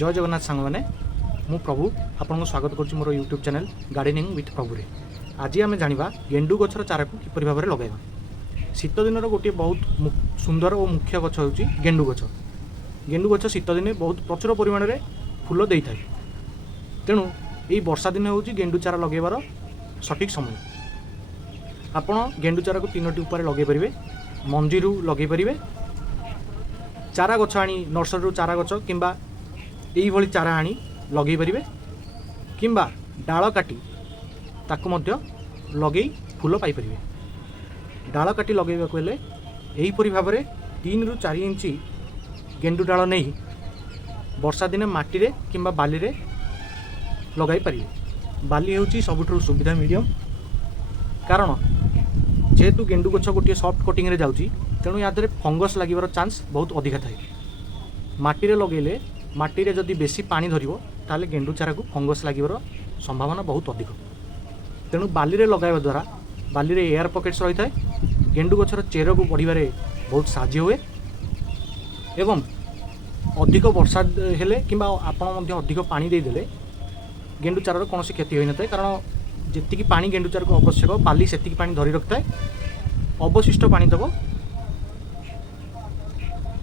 जय जगन्नाथ सांग मैंने मु प्रभु आपको स्वागत करुँच मोर यूट्यूब चैनल गार्डनिंग विथ प्रभु रे। आज आम जाना गेंडु गछर चारा को किपर भाव में लगाइबा। शीत दिन गोटे बहुत सुंदर और मुख्य गछ हूँ गेंडु गछ। गेंडु गछ शीत दिन बहुत प्रचुर परिमाण में फूल दे था। तेणु यही वर्षा दिन हूँ गेंडु चारा लगेबार सठिक समय। आपण गेंडु चारा को 3टी उपाय लगे पारे। मंजी लगे पारे, चारा गछ आनी नर्सरी चारा गछ किंबा यही भली चारा आनी लगे पारे, किंबा डाल काटी ताकू मध्य लगे फूल पाई परिवे। डाल काटी लगेबा को हेले एहीपरि भाव में 3 ରୁ 4 इंची गेंडु डाल नहीं वर्षा दिन माटी रे किंबा बाली रे लगाई पारिवे। बाली होची सबुठु सुविधा मीडियम, कारण जेहेतु गेंडु गछ गोटे सॉफ्ट कोटिंग रे जाउची, तेणु या देहरे फंगस लागिबार चांस बहुत अधिका थाए। माटी रे लगेले माटी रे जदि बेसी पानी धरिबो ताले गेंडु चारा को फंगस लागिबार संभावना बहुत अधिक। तेणु बाली रे लगाइबा द्वारा बाली रे एयर पॉकेट्स रही थाए, गेंडु गछर चेर को बढ़िबारे बहुत साहाय्य हुए एवं अधिक वर्षा हेले किंबा आपण मध्य अधिक पानी दे देले गेंडु चारार कौनसी क्षति होई नथाय। कारण जेतिकी पानी गेंडु चारा को आवश्यक बाली सेतिकी पानी धरी रखिथाए, अवशिष्ट पानी तक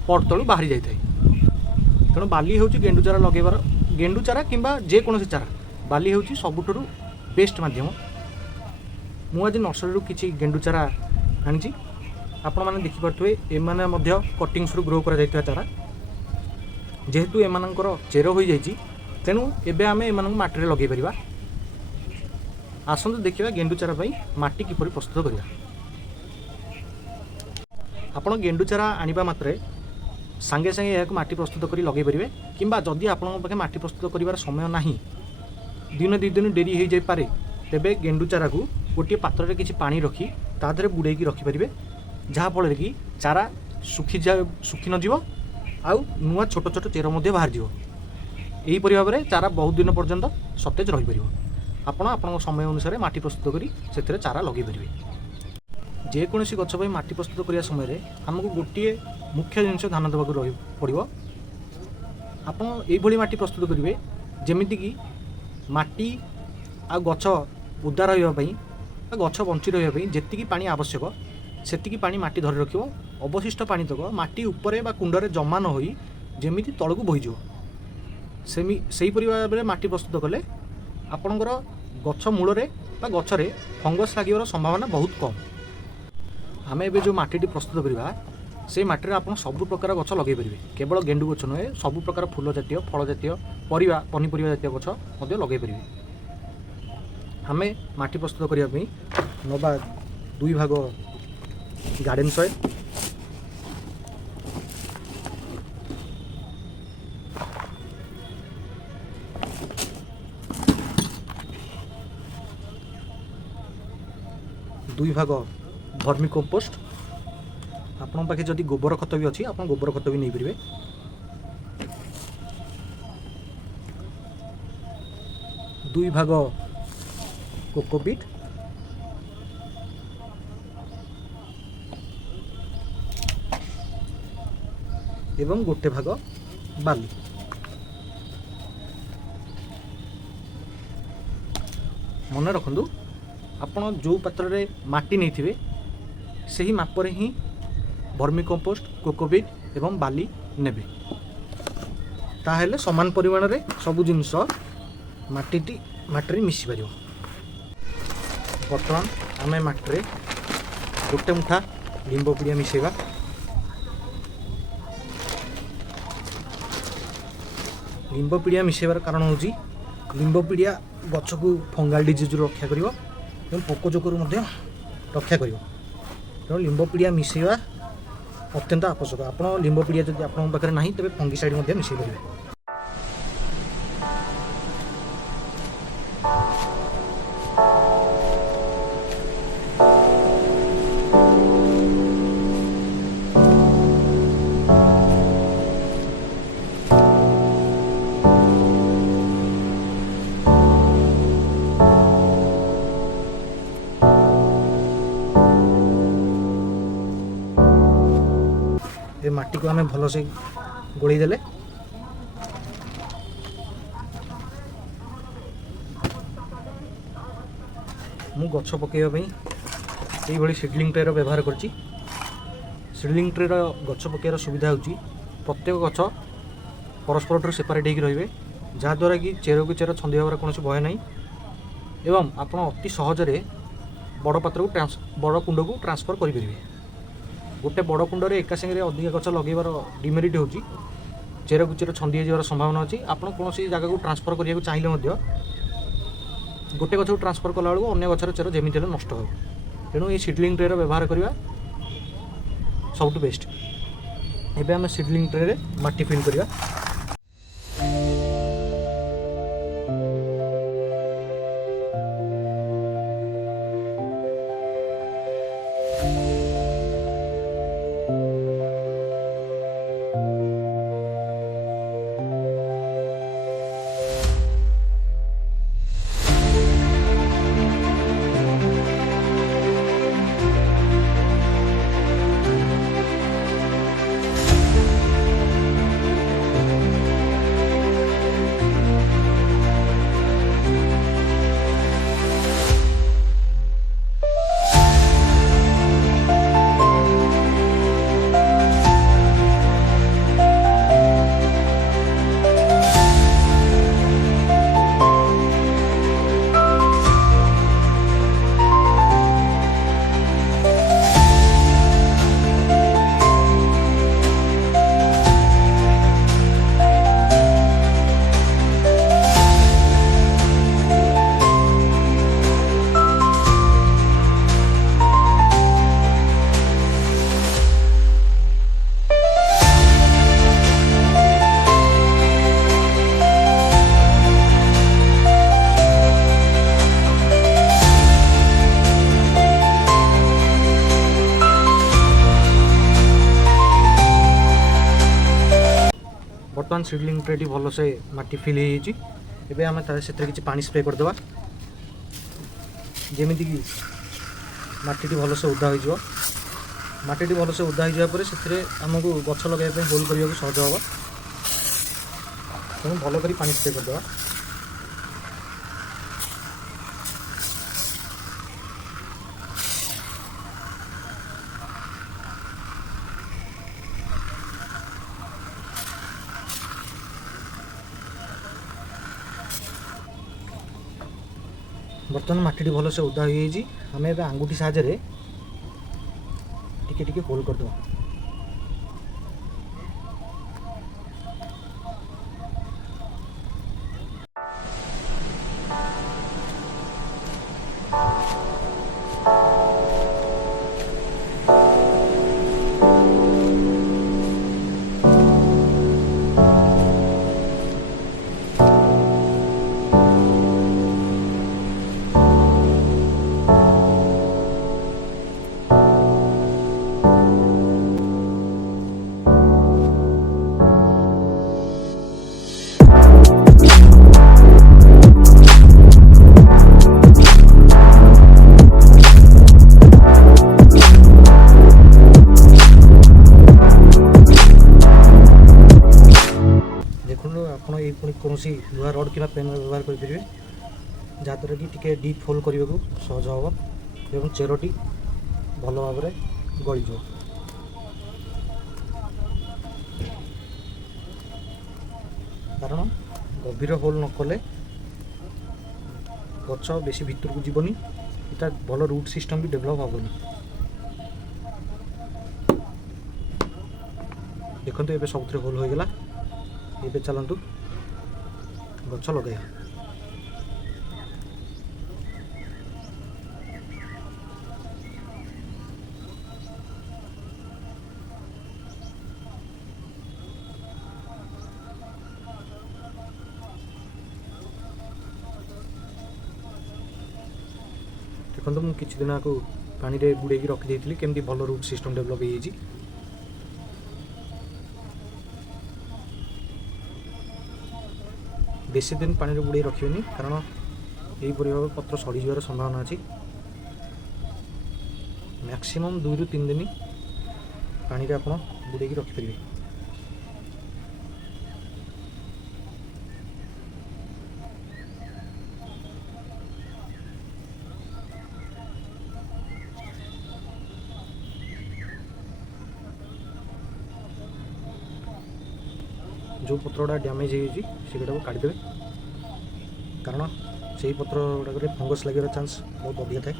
पट तलू बाहरी जाई थाए। तेणु बाली होची गेंडु चारा लगेबार, गेंडु चारा किंबा जेकोसी चारा बाली होची सबुठुरु बेस्ट माध्यम। मु आज नर्सरी किछि गेंडु चारा आनिछि। आपण माने देखि परथुवे एमाने मध्य कटिंग्स रु ग्रो करा जायतिवा चारा। जेहेतु एमानंकर चेर होई जायछि, तेणु एबे आमे एमानंक माटी रे लगेइ परिबा। आसंतु देखिबा गेंडु चारा पई माटी किपरि प्रस्तुत करिया। आपण गेंडु चारा आनिबा मात्रे सांगे सांगे या माटी प्रस्तुत करी लगे पारे, किंबा जदि आपन पाखे माटी प्रस्तुत करिवार समय नाही, दिन 2 दिन डेरी हो जाई पारे, तेबे गेंडु चारा को गोटे पात्र रे किछि पानी रखी ता धरे बुड़ेकी रखि परिबे, जहा फल कि चारा सुखी न जीवो आउ नुआ छोट छोट चेर मध्ये बाहर जीवो। एही परि भाबरे चारा बहुत दिन पर्यंत सतेज रहि परिबो। आपण आपन समय अनुसार माटी प्रस्तुत करी सेथिरे चारा लगे परिबे। जेकोसी गछ पई माटी प्रस्तुत करिया समय रे हमकु गोटे मुख्य जिनिस ध्यान देबाक पड़ो। आप ये माटी प्रस्तुत करेंगे जमीती कि माटी आ गछ उदा रही गछ बंची रही जी पानी आवश्यक सेतिकी पानी माटी धरी रखियो। अवशिष्ट पानी तक माटी उपरे बा कुंडरे जमा न होई जेमिति तळकु बोहिजो। सेहीपरि भाव में माटी प्रस्तुत कले आपणकर गछ मूल बा गछरे फंगस लागिबार संभावना बहुत कम। आम ए जो माटी प्रस्तुत करवा से माटी आप सब प्रकार गछ लगे पारे। केवल गेंडु गछ नुहे, सब प्रकार फूल जातीय फल जातीय परिवा पनीपरिया जातीय गछ लगे पारे। आम माटी प्रस्तुत करने नवा 2 भाग गार्डन सॉइल, दुई भाग वर्मी कंपोस्ट। आपन पाखे जदि गोबर खत भी अच्छी आप गोबर खत भी नहीं पारे। 2 भाग कोकोपीट, एवं गोटे भाग बाली। मन रखु आपन जो पात्र रे माटी नहीं थिबे सही मापरे ही वर्मी कंपोस्ट कोकोपीट एवं बाली नेबे। ताहेले समान परिमाण रे सब जिनिस माटी मिसी पारिबो। बर्तमान आमे माटी रे गोटे मुठा लिंब पिड़िया मिसेगा। लिंब पिड़िया मिसेबार कारण होची लिंब पिड़िया गछ को फंगाल डिजीज रक्षा करिवो एवं पोक जोकरु मध्य रक्षा करिवो। तेणु लिंब पिड़िया मिसेवा अत्यंत आवश्यक। आप लिंब पिड़िया जब आप पाखे ना तेज फंगिसाइड मिसई पारे। ये माटी को आम भल से गोली देले ମୁଁ ଗଛ ପକାଇବା ପାଇଁ এইଭଳି ସିଡ୍ଲିଂ ଟ୍ରେର ବ୍ୟବହାର କରିଛି। ସିଡ୍ଲିଂ ଟ୍ରେର ଗଛ ପକାଇବାର ସୁବିଧା ହେଉଛି ପ୍ରତ୍ୟେକ ଗଛ ପରସ୍ପରଠାରୁ ସେପାରେଟ୍ ହୋଇକି ରହିବେ, ଯାହାଦ୍ୱାରା କି ଚେରକୁ ଚେର ଛନ୍ଦି ହେବାର କୌଣସି ଭୟ ନାହିଁ ଏବଂ ଆପଣ ଅତି ସହଜରେ ବଡ଼ ପାତ୍ରକୁ ବଡ଼ କୁଣ୍ଡକୁ ଟ୍ରାନ୍ସଫର୍ କରିପାରିବେ। ଗୋଟେ ବଡ଼ କୁଣ୍ଡରେ ଏକା ସାଙ୍ଗରେ ଅଧିକା ଗଛ ଲଗାଇବାର ଡିମେରିଟ୍ ହେଉଛି ଚେରକୁ ଚେର ଛନ୍ଦି ହୋଇଯିବାର ସମ୍ଭାବନା ଅଛି। ଆପଣ କୌଣସି ଜାଗାକୁ ଟ୍ରାନ୍ସଫର୍ କରିବାକୁ ଚାହିଁଲେ ମଧ୍ୟ ଗୋଟେ ଗଛକୁ ଟ୍ରାନ୍ସଫର୍ କଲାବେଳକୁ ଅନ୍ୟ ଗଛର ଚେର ଯେମିତି ହେଲେ ନଷ୍ଟ ହେବ। ତେଣୁ ଏହି ସିଡ୍ଲିଂ ଟ୍ରେର ବ୍ୟବହାର କରିବା ସବୁଠୁ ବେଷ୍ଟ। ଏବେ ଆମେ ସିଡ୍ଲିଂ ଟ୍ରେରେ ମାଟି ଫିଲ୍ କରିବା। ବର୍ତ୍ତମାନ ସିଡ୍ଲିଂ ଟ୍ରେଟି ଭଲସେ ମାଟି ଫିଲ୍ ହେଇଯାଇଛି। ଏବେ ଆମେ ସେଥିରେ କିଛି ପାଣି ସ୍ପ୍ରେ କରିଦେବା, ଯେମିତିକି ମାଟିଟି ଭଲସେ ଓଦା ହୋଇଯିବ। ମାଟିଟି ଭଲସେ ଓଦା ହୋଇଯିବା ପରେ ସେଥିରେ ଆମକୁ ଗଛ ଲଗାଇବା ପାଇଁ ହୋଲ୍ କରିବାକୁ ସହଜ ହେବ। ତେଣୁ ଭଲ କରି ପାଣି ସ୍ପ୍ରେ କରିଦେବା। ବର୍ତ୍ତମାନ ମାଟିଟି ଭଲସେ ଓଦା ହୋଇଯାଇଛି। ଆମେ ଏବେ ଆଙ୍ଗୁଠି ସାହାଯ୍ୟରେ ଟିକେ ଟିକେ ହୋଲ୍ କରିଦେବା। ଆପଣ ଏଇ ପୁଣି କୌଣସି ଲୁହା ରଡ଼୍ କିମ୍ବା ପେନ୍ ବ୍ୟବହାର କରିପାରିବେ, ଯାହାଦ୍ୱାରା କି ଟିକେ ଡିପ୍ ହୋଲ୍ କରିବାକୁ ସହଜ ହେବ ଏବଂ ଚେରଟି ଭଲ ଭାବରେ ଗଳିଯିବ। କାରଣ ଗଭୀର ହୋଲ୍ ନ କଲେ ଗଛ ବେଶୀ ଭିତରକୁ ଯିବନି, এটা ଭଲ ରୁଟ୍ ସିଷ୍ଟମ୍ ବି ଡେଭଲପ୍ ହେବନି। ଦେଖନ୍ତୁ ଏବେ ସବୁଥିରେ ହୋଲ୍ ହୋଇଗଲା। ଏବେ ଚାଲନ୍ତୁ ଗଛ ଲଗାଇବା। ଦେଖନ୍ତୁ ମୁଁ କିଛି ଦିନ ଆକୁ ପାଣିରେ ବୁଡ଼େଇକି ରଖିଦେଇଥିଲି, କେମିତି ଭଲ ରୁଟ୍ ସିଷ୍ଟମ୍ ଡେଭଲପ୍ ହେଇଯାଇଛି। ବେଶୀ ଦିନ ପାଣିରେ ବୁଡ଼େଇ ରଖିବେନି, କାରଣ ଏହିପରି ଭାବେ ପତ୍ର ସଢ଼ିଯିବାର ସମ୍ଭାବନା ଅଛି। ମ୍ୟାକ୍ସିମମ୍ 2 ରୁ 3 ଦିନ ପାଣିରେ ଆପଣ ବୁଡ଼େଇକି ରଖିପାରିବେ। जो पत्रगुड़ा डैमेज होती से गुड़ा काटिदेवे कारण से पत्र गुड़ाक फंगस लगे चान्स बहुत अधिक थाए।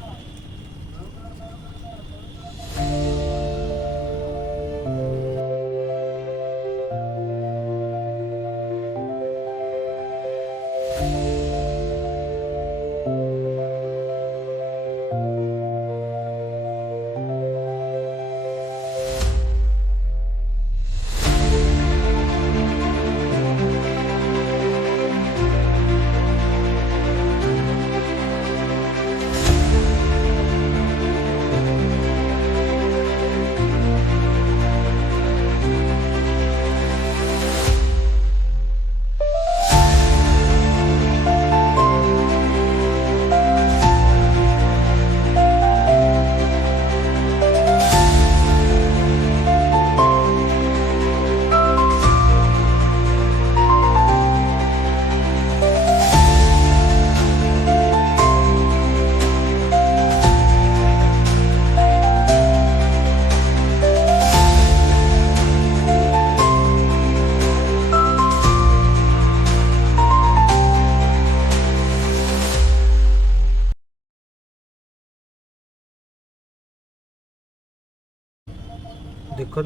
देखु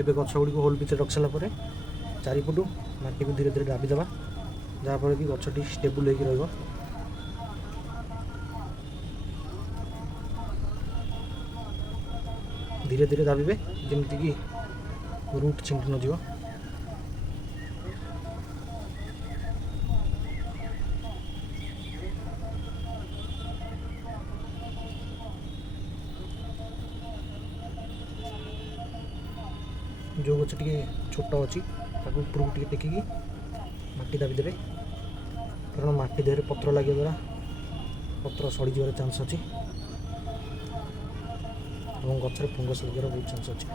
एवं गछ गुड़ी होल भितर रख सारापर चारिपटू माटी को धीरे धीरे दाबीदेवा जहाँफल कि गछटी स्टेबुल हो धीरे धीरे दाबे जमीक रूट छिंटी न जीव। जो गछ टे छोट अच्छी ऊपर टे टेकिकी माटी दाबीदेवे कारण माटी देहरे पत्र लगे द्वारा पत्र सड़ी जबार चान्स अच्छी और गचर फंगस लगे बहुत चान्स अच्छी।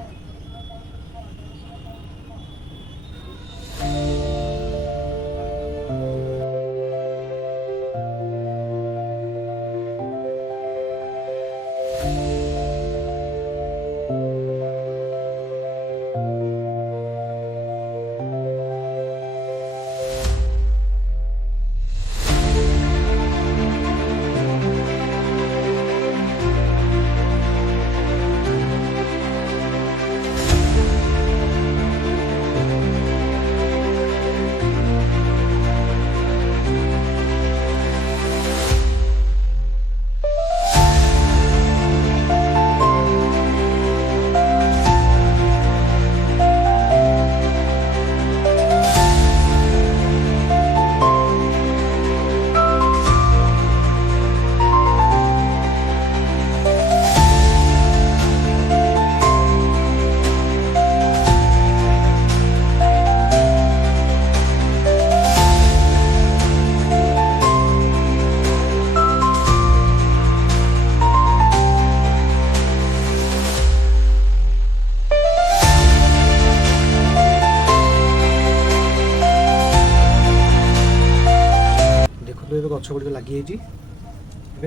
गछ गुड़ लगी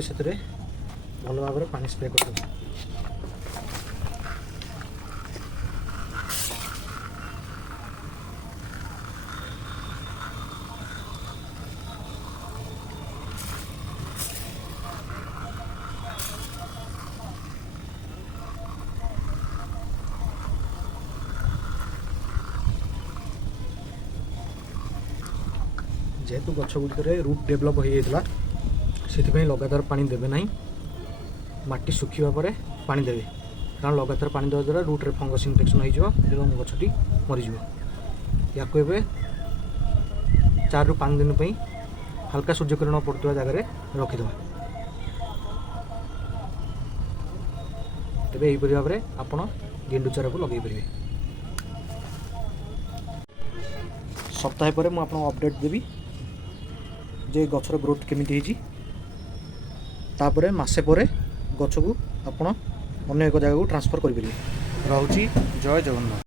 से भल भाव में पानी स्प्रे कर जेहेतु गछ गुड़िक रूट डेभलप हो जाता से लगातार पानी देवे ना माटी सुखा पर पानी देवे कारण लगातार पानी देवा द्वारा रूट रे फंगस इन्फेक्शन हो गछटी मरीज या 4 ରୁ 5 दिन हल्का सूर्यकिरण पड़ता जगह रखीद तेज यहीपरि भाव में आप गेंडु चारा को लगे पारे। सप्ताह पर मुझे अपडेट देवी जे गछर ग्रोथ केमिति होइछि तापरे मासे परे गछ को आपण अन्य एक जगह को ट्रांसफर करि परिबे। रहउछि जय जगन्नाथ।